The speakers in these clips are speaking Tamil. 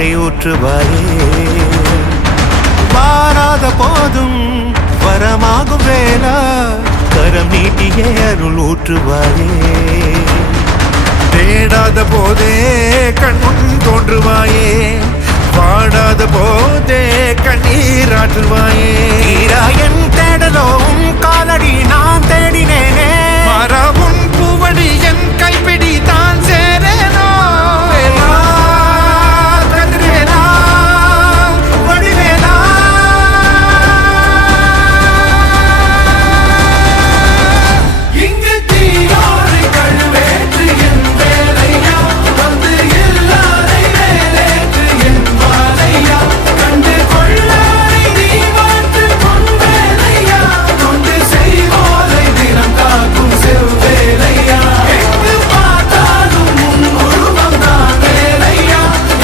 மழை ஊற்றுவாயே. வாராத போதும் வரமாகும் வேளா கரம் நீட்டியே அருள் ஊற்றுவாயே. தேடாத போதே கண்முன் தோன்றுவாயே, வாடாத போதே கண்ணீராற்றுவாயே. என் தேடலும் காலடி நான் தேடினேனே, மாறாவும் பூவடி என் கைப்பிடி தான் சேரேனோ. கதிர்வேலா வடிவேலா இங்கு தீயோரை கழுவேற்று என் வேலையா, வந்து எல்லாரை மேலேற்று என் வாழையா, கண்டு கொள்ளாரை நீ மாற்று பொன் வேலையா, கொண்டு செய்வோரை தினம் காக்கும் செவ்வேலையா. எங்கு பார்த்தாலும் உன் உருவம் தான் வேலையா,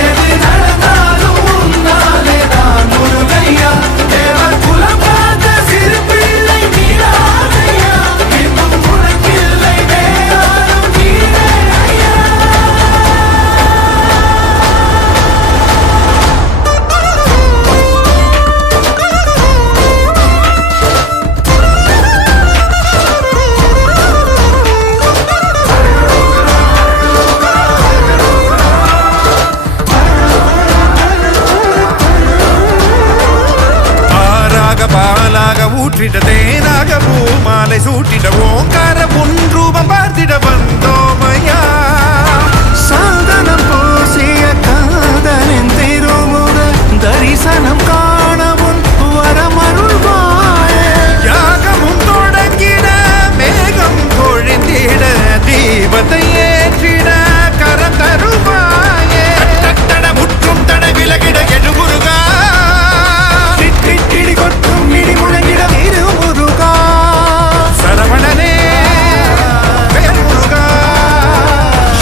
எது நடந்தாலும் உன்னாலே தான் முருகையா. தேவர் குலம் பார்த்த சிறு பிள்ளை நீராதையா, இன்னும் உனக்கில்லை வேறாரும் நீரே ஐயா. ஆறாக பாலாக ஊற்றிட தேனாக பூமாலை சூட்டிட ஓங்கார உன் ரூபம் பார்த்திட வந்தோமையா. சாதனம் பூசிய காதலின் திருமுக தரிசனம் காணவும் வரமருள்வாயே. யாகமும் தொடங்கிட மேகம் கொழிந்திட தீபத்தை ஏற்றிட கரம் தருவாயே. தட முற்றும் தட விலகிட எழுமுருகா, இடி கொட்டும் இடி முழங்கிட திருமுருகா. சரவணனே வேல்முருகா,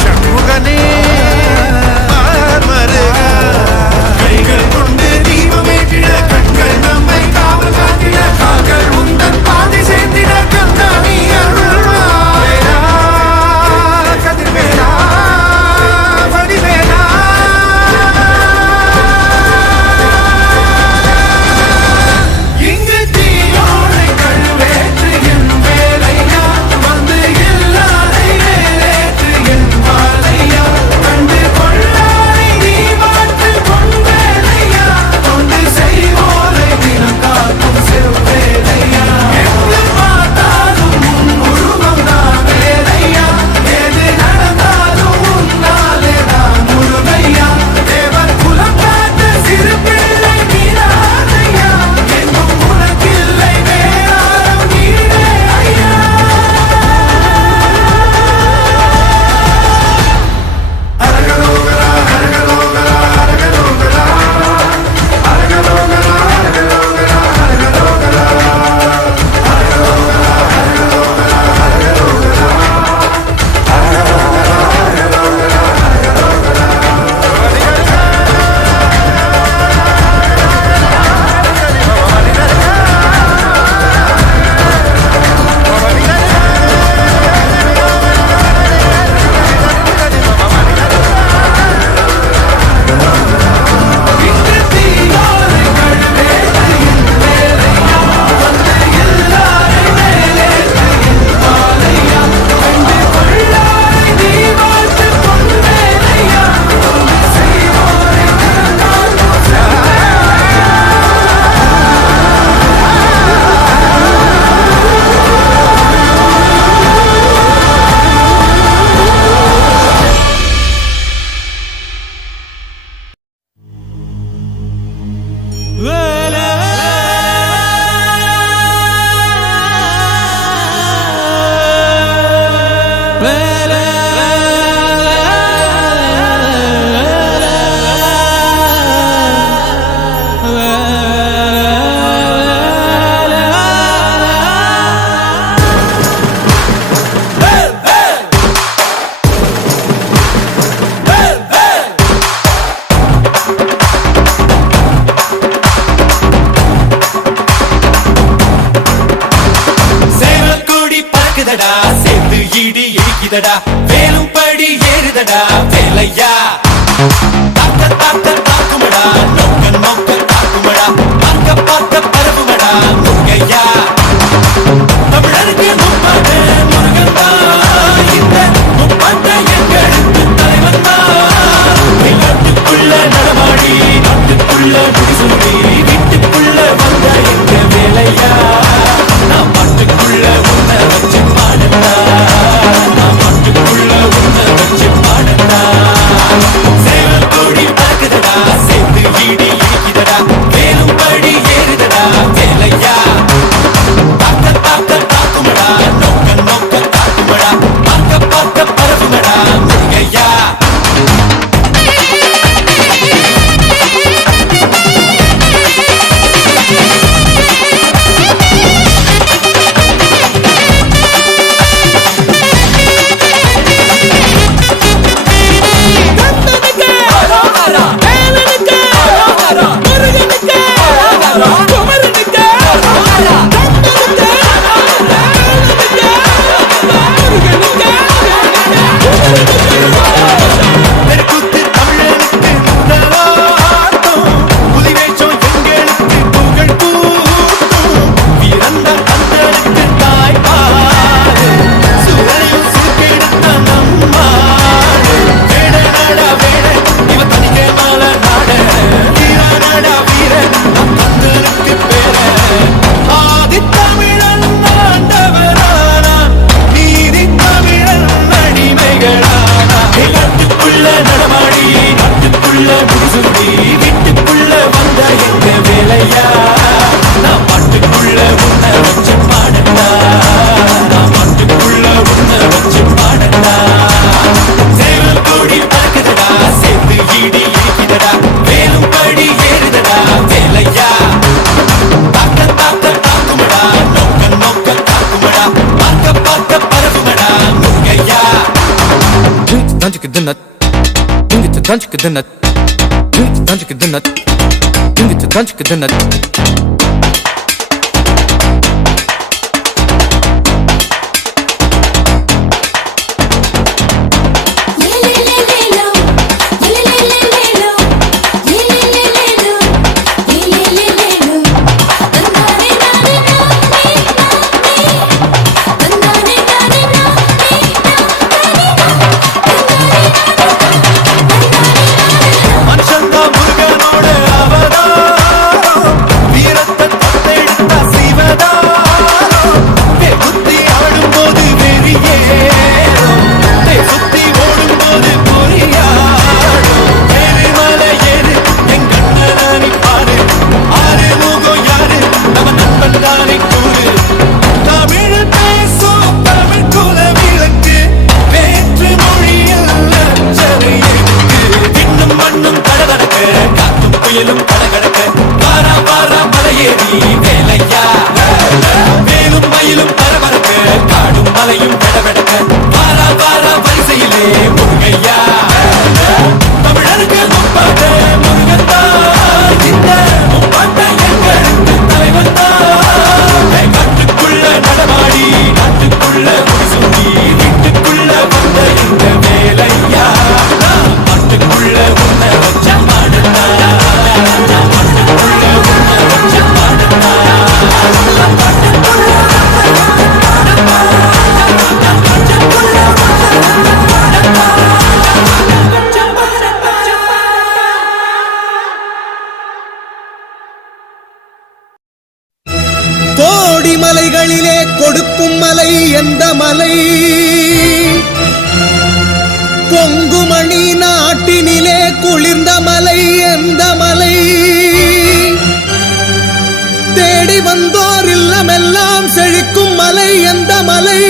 சண்முகனே மருகா. கைகள் கொண்டு தீபமேற்றிட கண்கள் நம்மை காவல் காத்திட கால்கள் உந்தன் பாதை சேர்ந்திட கந்தாணி அருள்வாயா. கதிர்வேலா வடிவேலா இங்கு தீயோரை கழுவேற்று என் வேலையா, வந்து எல்லாரை மேலேற்று என் வாழையா, கண்டு கொள்ளாரை நீ மாற்று பொன் வேலையா, கொண்டு செய்வோரை தினம் காக்கும் செவ்வேலையா. எங்கு பார்த்தாலும் உன் உருவம் தான் வேலையா, எது நடந்தாலும் உன்னாலே தான் முருகையா. தேவர் குலம் காத்த சிறு பிள்ளை நீராதையா, எங்கும் உனக்கில்லை வேறாரும் நீரே ஐயா. அரகலோகரா அரகலோகரா அரகலோகரா அரகலோகரா அரகலோகரா அரகலோகரா இங்கு தீயோரை கழுவேற்று என் வேலையா, வந்து எல்லாரை மேலேற்று என் வாழையா, கண்டு கொள்ளாரை நீ மாற்று பொன் வேலையா, கொண்டு செய்வோரை தினம் காக்கும் செவ்வேலையா. வேலும் படி ஏறுதடா வேலையா. நடமாடி நாட்டுக்குள்ள முடிசுடி வீட்டுக்குள்ள வந்த எங்க வேலையா நான் பாட்டுக்குள்ள உன்னை வச்சு பாடட்டா நான் பாட்டுக்குள்ள உன்னை வச்சு பாடட்டா சேவல் கோடி பறக்குதடா சேர்த்து ஈடி இடிக்குதடா வேலும் படி ஏறுதடா வேலையா தாக்க தாக்க தாக்குமடா நோக்க நோக்க தாக்குமடா பார்க்க பார்க்க பரவுமடா முருகையா Dunchik the nut, ding it to dunchik the nut, ding it to dunchik the nut, ding it to dunchik the nut. மனுஷன்தா முருகனோட அவதாரம் வீரத்தை தத்தெடுத்த சிவதாரம் புத்தி ஆடும்போது வெறியேறும் சுத்தி ஓடும்போது பொறியாடும் எரிமலை ஏறு என் கண்ணனானி பாரு ஆறு முகம் யாரு நம்ம நண்பன் தானே கூறு தமிழ் பேசும் தமிழ் குல விளக்கு வேற்று மொழியில் அச்சனை இருக்கு இன்னும் மண்ணும் கடகடக்க காத்தும் புயலும் கடகடக்க வாரா வாரா மலையேறி வேலையா வேலும் மயிலும் பரபரக்க காடும் மலையும் கடகடக்க வாரா வாரா வரிசையிலே முருகையா தமிழருக்கு முப்பாட்ட முருகத்தா இந்த முப்பாட்ட எங்களுக்கு தலைவர் தான் காட்டுக்குள்ள நடமாடி நாட்டுக்குள்ள முடிசுடி வீட்டுக்குள்ள வந்த இந்த வேலையா பாட்டுக்குள்ள உன்னை வச்ச பாடட்டா பாட்டுக்குள்ள உன்னை வச்ச பாடட்டா கோடி மலைகளிலே கொடுக்கும் மலை எந்த மலை கொங்குமணி நாட்டினிலே குளிர்ந்த மலை எந்த மலை தேடி வந்தோர் இல்லமெல்லாம் செழிக்கும் மலை எந்த மலை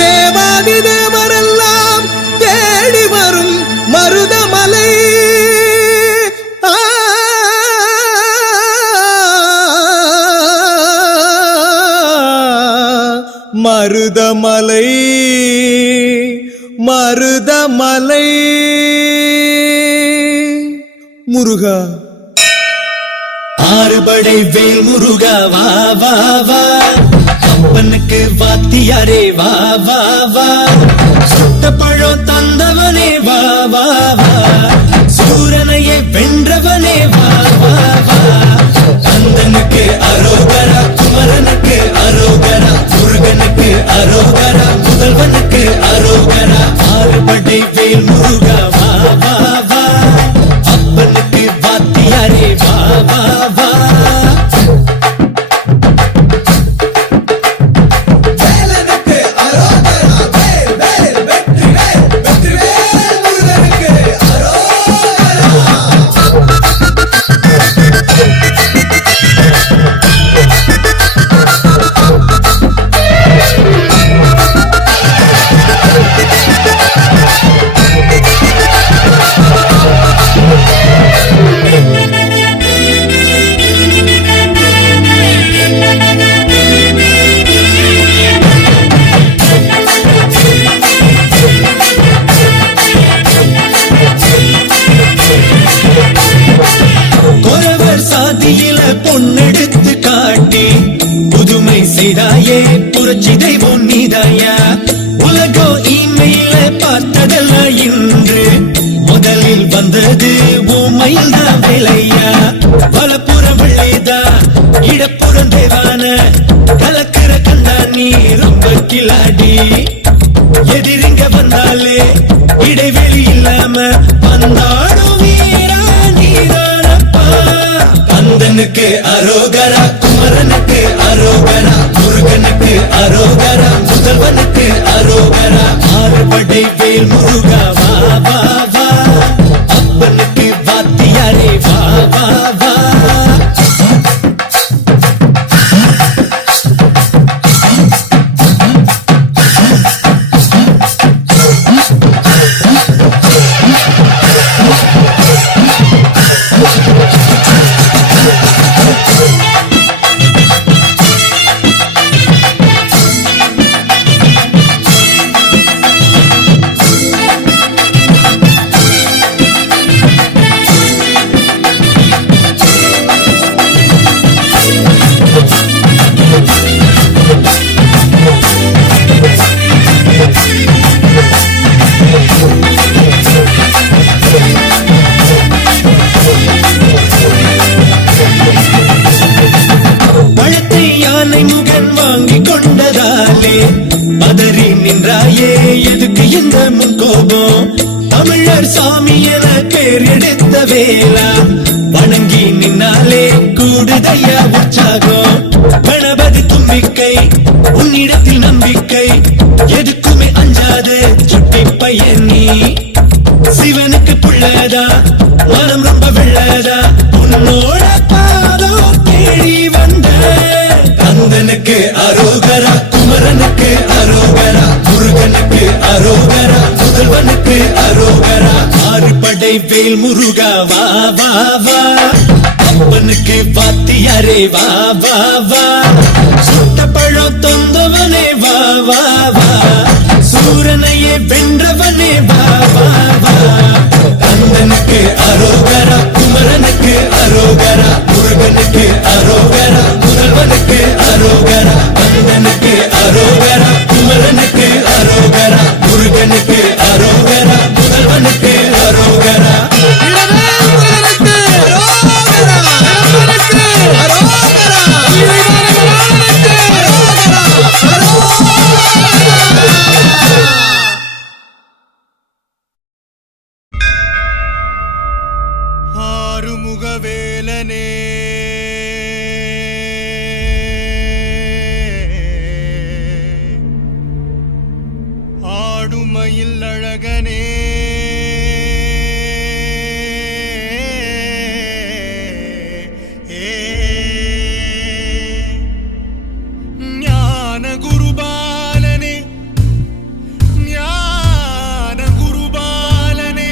தேவாதி தேவரெல்லாம் தேடி வரும் மருதமலை மருதமலை மருதமலை முருகா ஆறுபடை வேல் முருகா வா வா வா அப்பனுக்கு வாத்தியாரே வா வா வா சுட்ட பழம் தந்தவனே வா வா வா சூரனையே வென்றவனே வா வா வா கந்தனுக்கு அரோகரா குமரனுக்கு அரோகரா முருகனுக்கு அரோகரா முதல்வனுக்கு அரோகரா ஆறுபடை வேல் முருகா வா வா வா அப்பனுக்கு வாத்தியாரே வா வா வா பொன்னெடுத்து காட்டி புதுமை செய்தாயே புரட்சி தெய்வம் நீதாயா உலகோ இமெயில பார்த்ததெல்லாம் இன்று முதலில் வந்தது உமைந்த வேலையா வலப்புறம் வெள்ளைதா இடப்புறம் தேவான கலக்கிற கண்டா நீ ரொம்ப கிளாடி எதிரிங்க வந்தாலே இடைவெளி இல்லாம வந்தாடும் வீரா நீதானப்பா கந்தனுக்கு அரோகரா குமரனுக்கு அரோகரா முருகனுக்கு அரோகரா முதல்வனுக்கு அரோகரா ஆறுபடை வேல் முருகா வா சாமி என பேர் எடுத்த வேளா வணங்கி நின்னாலே கூடுதையா உற்சாகம் கணபதி தும்பிக்கை உன்னிடத்தில் நம்பிக்கை எதுக்குமே அஞ்சாது சுட்டி பையன் நீ சிவனுக்கு புள்ளதா மனம் ரொம்ப வெள்ளதா உன்னோட பாதம் தேடி வந்த கந்தனுக்கு அரோகரா குமரனுக்கு அரோகரா முருகனுக்கு அரோகரா முதல்வனுக்கு அரோகரா ஆறுபடை வேல் முருகா வா வா வா அப்பனுக்கு வாத்தியாரே வா வா வா சுட்ட பழம் தொந்தவனே வா வா வா சூரனையே வென்றவனே வா வா வா கந்தனுக்கு அரோகரா குமரனுக்கு அரோகரா முருகனுக்கு அரோகரா முதல்வனுக்கு அரோகரா கந்தனுக்கு அரோகரா குமரனுக்கு அரோகரா முருகனுக்கு அரோகரா முதல்வனுக்கு அரோகரா ஆறுமுகவேலனே ஆடுமயில் அழகனே ஞான குருபாலனே ஞான குருபாலனே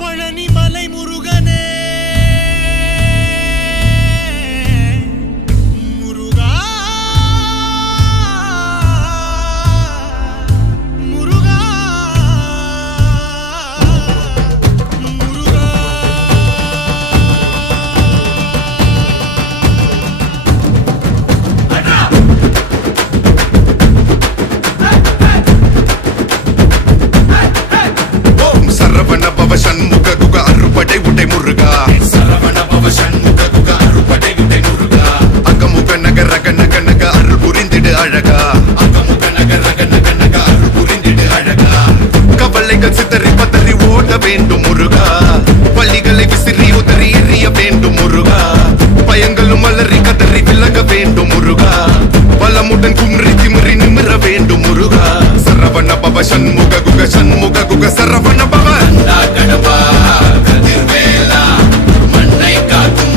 பழனிமலை முருகனே முருகா முருகா முருகா ஓம் சரவண பவ சண்முக குக அறுபடை உடை முருகா சரவண பவ சண்முக குக அறுபடை உடை முருகா அகமுக நக ரக நக நக அருள் புரிந்திடு அழகா அகமுக நக ரக நக நக அருள் புரிந்திடு அழகா கவலைகள் சிதறி பதறி ஓட வேண்டும் முருகா பள்ளிகளை விசிறி உதறி எறிய வேண்டும் முருகா பயங்களும் அலறி கதறி விலக வேண்டும் முருகா பலமுடன் கும்ரி திமிரி நிமிர வேண்டும் முருகா சரவண பவ சண்முக குக சண்முக குக சரவண பவ கடவா கதிர்வேலா மண்ணை காக்கும்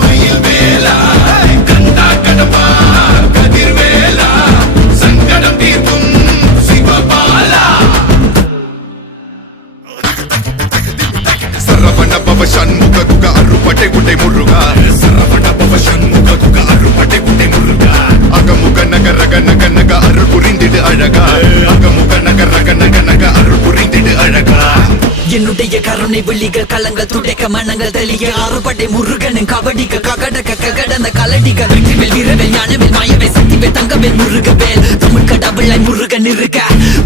மயில் வேலா கண்டா கடவா கதிர்வேலா சங்கடம் தீர்க்கும் சிவபாலா சரவண பவ சண்முக குக அறுபடை உடை முருகா சரவண பவ சண்முக குக அறுபடை உடை முருகா அகமுக நக ரக நக நக அருள் புரிந்திடு அழகா அகமுக நக ரக நக நக அருள் புரிந்திடு அழகா என்னுடைய கருணை வெள்ளிகள் கலங்கள் துடைக்க மனங்கள் தெளிய ஆறுபடை முருகனும் கபடிக்க ககடக்க ககடந்த கலடிக்க வெற்றிவேல் வீரவேல் ஞானவேல் மாயவேல் சக்திவேல் தங்கவேல் முருகவேல் தமிழ் கடவுளை முருகன் இருக்க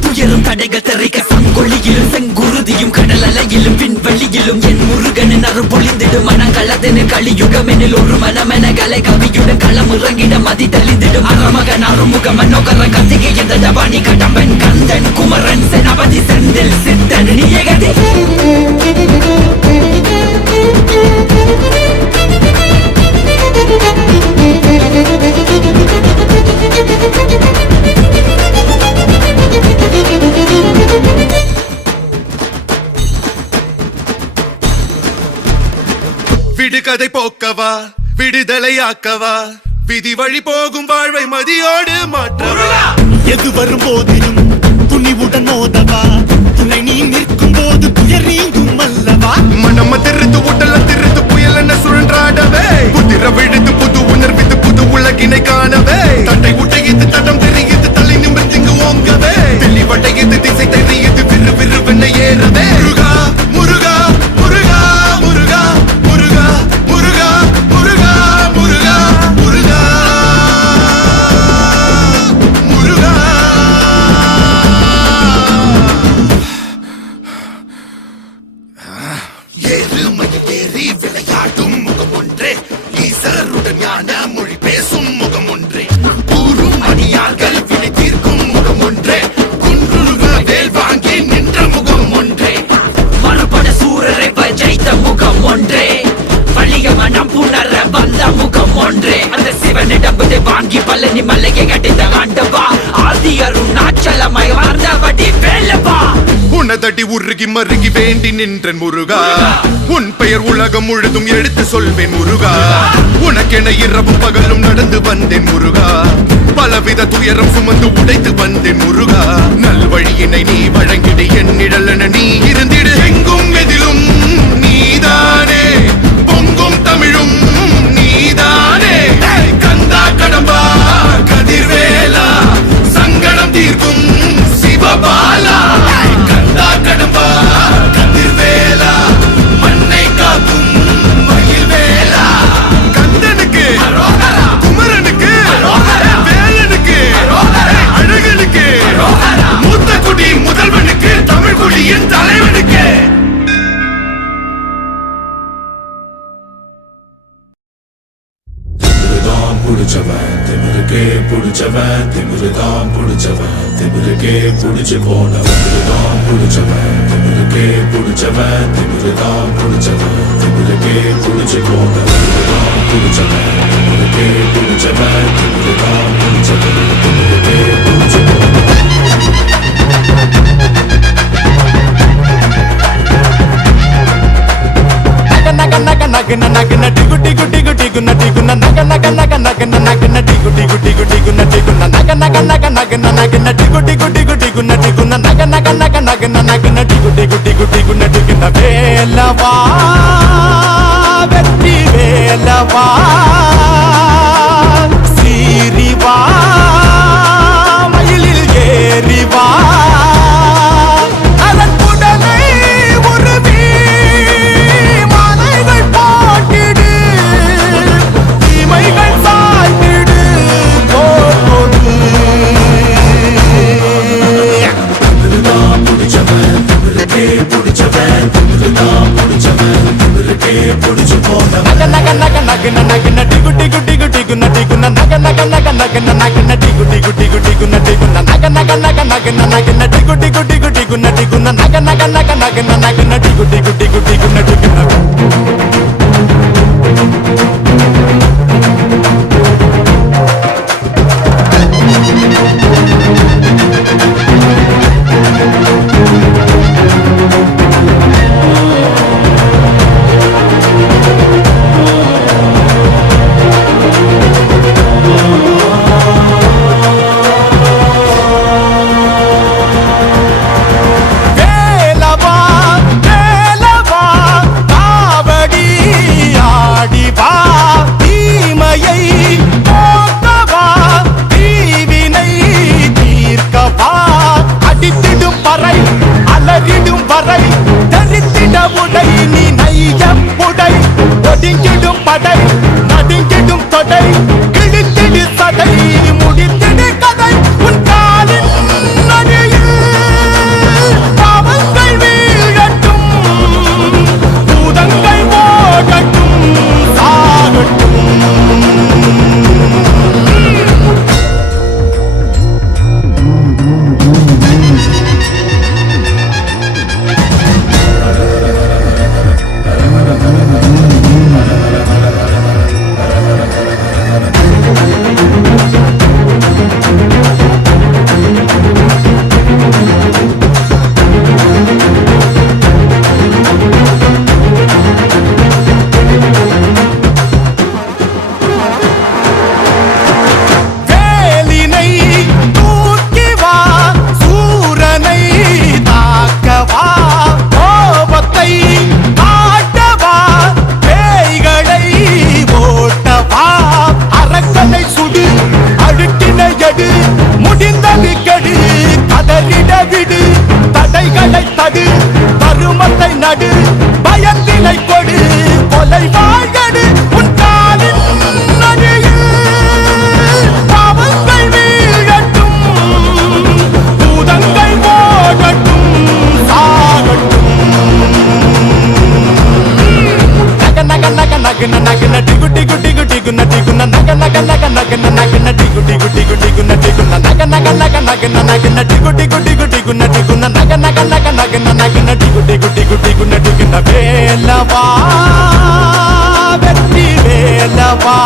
துயரும் தடைகள் தெரிக்க சங்கொள்ளியிலும் செங்குருதியும் கடல் அலையிலும் விண்வெளியிலும் என் முருகனின் அருள் பொழிந்திடும் மனங்களதென கலியுகமெனில் ஒரு மனமென கலை கவியுடன் களம் இறங்கிட மதி தெளிந்திடும் அறமகன் அருமுக மனோகர கத்திகை எந்த ஜபானி கடம்பன் கந்தன் குமரன் செனபதி செந்தில் சித்தன் நீயகதி விடுகதை போக்கவா விடுதலையாக்கவா விதி வழி போகும் வாழ்வை மதியோடு மாற்றவா எது வரும் போதிலும் துணிவுடன் மோதவா துணை நீ நிற்கும் போது துயர் நீங்கும் அல்லவா மனம் திருத்து உடல திருத்து புயல் என்ன சுழன்றாடவே புதிர விழுத்து புது உணர்வித்து புது உலகினை காணவே தட்டை உடையது தடம் தெரியுது தலை நிமிர்ந்து ஓங்கவே தெளிவடையது திசை தெரியுது விறு விறுவென ஏறவே முருகா முருகா முருகா முருகா முருகா முருகா முருகா முருகா முருகா முருகா ஏறுமையில் ஏறி விளையாடும் முகம் ஒன்றே ஈசருடன் ஞான மொழி பேசும் முகம் ஒன்றே கூறும் அடியார்கள் வினை தீர்க்கும் முகம் ஒன்றே குன்றுருவ வேல் வாங்கி நின்ற முகம் ஒன்றே உருகி மருகி வேண்டி நின்றன் முருகா உன் பெயர் உலகம் முழுதும் எடுத்து சொல்வேன் முருகா உனக்கென இரவும் பகலும் நடந்து வந்தேன் முருகா பலவித துயரம் சுமந்து உடைத்து வந்தேன் முருகா நல்வழியினை நீ வழங்கிடு என் நிழலென நீ இருந்திடு எங்கும் எதிலும் நீதானே பொங்கும் தமிழும் நீதானே கந்தா கடம்பா கதிர்வேலா சங்கடம் தீர்க்கும் சிவபாலா கந்தா கடம்பா கதிர்வேலா மண்ணை காக்கும் மயில்வேலா கந்தனுக்கு குமரனுக்கு வேலனுக்கு அழகனுக்கு மூத்த குடி முதல்வனுக்கு தமிழ் குடியின் தலைவனுக்கு புடிச்சவன் திமிருக்கே புடிச்சவன் திமிருதான் புடிச்சவன் திமிருக்கே புடிச்சு போனவன் புடிச்சவன் திமிருக்கே புடிச்சவன் திமிருதான் புடிச்சவன் திமிருக்கே புடிச்சு போனவன் புடிச்சவன் திமிருக்கே புடிச்சவன் திமிருதான் புடிச்சவன் திமிருக்கே புடிச்சு வேலவா வெற்றி வேலவா சீரிவா மயிலில் ஏறிவா புடிச்சு போன படை நடுங்கிடும் தொடை கிழித்திடு சடை முடித்திடு கதை உன் காலின் நடையில் பாவங்கள் வீழட்டும் பூதங்கள் ஓடட்டும் சாகட்டும் தடு தருமத்தை நடு பயத்தினை கொடு கொலை வாழ்கடு உன் காலின் நடையில் பாவங்கள் வீழட்டும் பூதங்கள் ஓடட்டும் சாகட்டும் நக நக நக நக நக நடி குட்டி குட்டி குட்டி குன்னடி குன்ன நக நக நக நக நக நடி குட்டி குட்டி குட்டி குன்னடி குன்ன நக நக நக நக நக நடி குட்டி குட்டி குட்டி குன்னடி குன்ன நக நக நக நக நக நடி குட்டி குட்டி குட்டி குன்னடி குன்ன வேலவா வெற்றி வேலவா